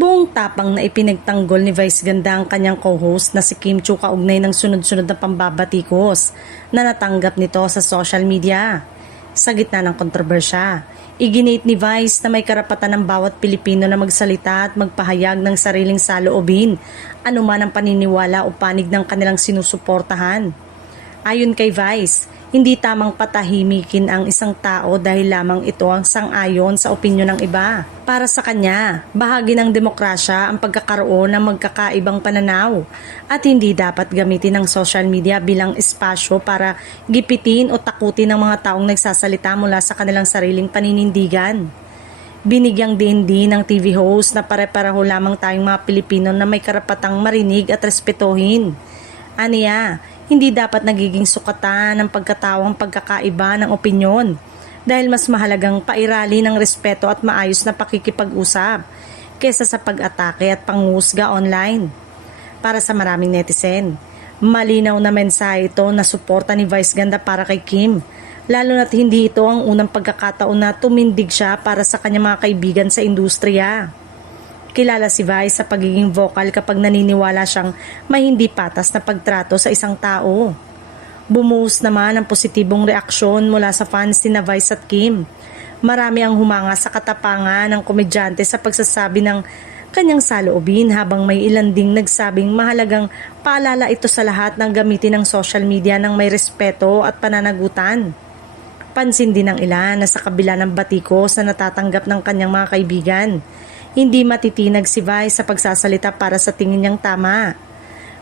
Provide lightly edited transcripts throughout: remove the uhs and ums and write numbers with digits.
Buong tapang na ipinagtanggol ni Vice Ganda ang kanyang co-host na si Kim Chiu kaugnay ng sunod-sunod na pambabatikos na natanggap nito sa social media. Sa gitna ng kontrobersya, iginit ni Vice na may karapatan ng bawat Pilipino na magsalita at magpahayag ng sariling saloobin, anuman ang paniniwala o panig ng kanilang sinusuportahan. Ayon kay Vice, hindi tamang patahimikin ang isang tao dahil lamang ito ang sang-ayon sa opinyon ng iba. Para sa kanya, bahagi ng demokrasya ang pagkakaroon ng magkakaibang pananaw at hindi dapat gamitin ang social media bilang espasyo para gipitin o takutin ng mga taong nagsasalita mula sa kanilang sariling paninindigan. Binigyang din ng TV host na pare-pareho lamang tayong mga Pilipino na may karapatang marinig at respetuhin. Aniya, hindi dapat nagiging sukatan ng pagkatawang pagkakaiba ng opinyon dahil mas mahalagang pairali ng respeto at maayos na pakikipag-usap kesa sa pag-atake at panghusga online. Para sa maraming netizen, malinaw na mensahe ito na suporta ni Vice Ganda para kay Kim, lalo na't hindi ito ang unang pagkakataon na tumindig siya para sa kanyang mga kaibigan sa industriya. Kilala si Vice sa pagiging vocal kapag naniniwala siyang may hindi patas na pagtrato sa isang tao. Bumuhos naman ang positibong reaksyon mula sa fans ni Vice at Kim. Marami ang humanga sa katapangan ng komedyante sa pagsasabi ng kanyang saloobin habang may ilan ding nagsabing mahalagang paalala ito sa lahat ng gamitin ng social media ng may respeto at pananagutan. Pansin din ng ilan na sa kabila ng batikos na natatanggap ng kanyang mga kaibigan, hindi matitinag si Vice sa pagsasalita para sa tingin niyang tama.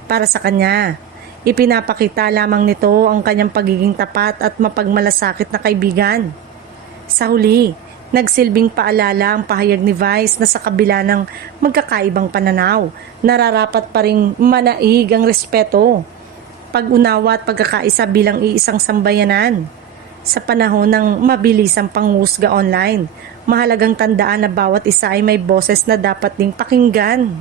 Para sa kanya, ipinapakita lamang nito ang kanyang pagiging tapat at mapagmalasakit na kaibigan. Sa huli, nagsilbing paalala ang pahayag ni Vice na sa kabila ng magkakaibang pananaw, nararapat pa ring manaig ang respeto, pag-unawa at pagkakaisa bilang iisang sambayanan. Sa panahon ng mabilisang panghusga online, mahalagang tandaan na bawat isa ay may boses na dapat ding pakinggan.